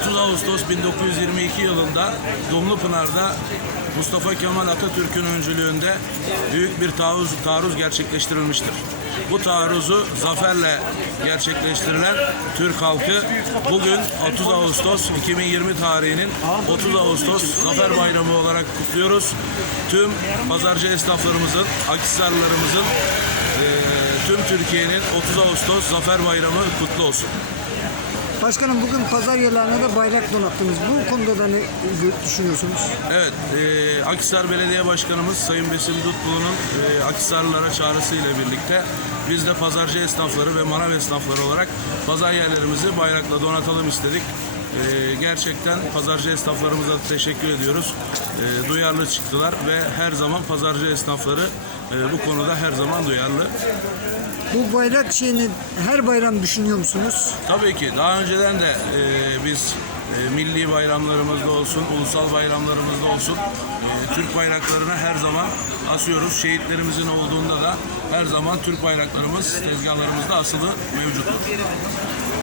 30 Ağustos 1922 yılında Dumlupınar'da Mustafa Kemal Atatürk'ün öncülüğünde büyük bir taarruz, taarruz gerçekleştirilmiştir. Bu taarruzu zaferle gerçekleştirilen Türk halkı bugün 30 Ağustos 2020 tarihinin 30 Ağustos Zafer Bayramı olarak kutluyoruz. Tüm pazarcı esnaflarımızın, akhisarlılarımızın, eee, tüm Türkiye'nin 30 Ağustos Zafer Bayramı kutlu olsun. Başkanım bugün pazar yerlerine de bayrak donattınız. Bu konuda da ne düşünüyorsunuz? Evet, e, Akhisar Belediye Başkanımız Sayın Besim Dutlu'nun e, Akhisarlılara çağrısıyla birlikte biz de pazarcı esnafları ve manav esnafları olarak pazar yerlerimizi bayrakla donatalım istedik. E, gerçekten pazarcı esnaflarımıza teşekkür ediyoruz. E, duyarlı çıktılar ve her zaman pazarcı esnafları e, bu konuda her zaman duyarlı. Bu bayrak şeyini her bayram düşünüyor musunuz? Tabii ki daha önceden de e, biz e, milli bayramlarımızda olsun, ulusal bayramlarımızda olsun e, Türk bayraklarını her zaman asıyoruz. Şehitlerimizin olduğunda da her zaman Türk bayraklarımız tezgahlarımızda asılı mevcuttur.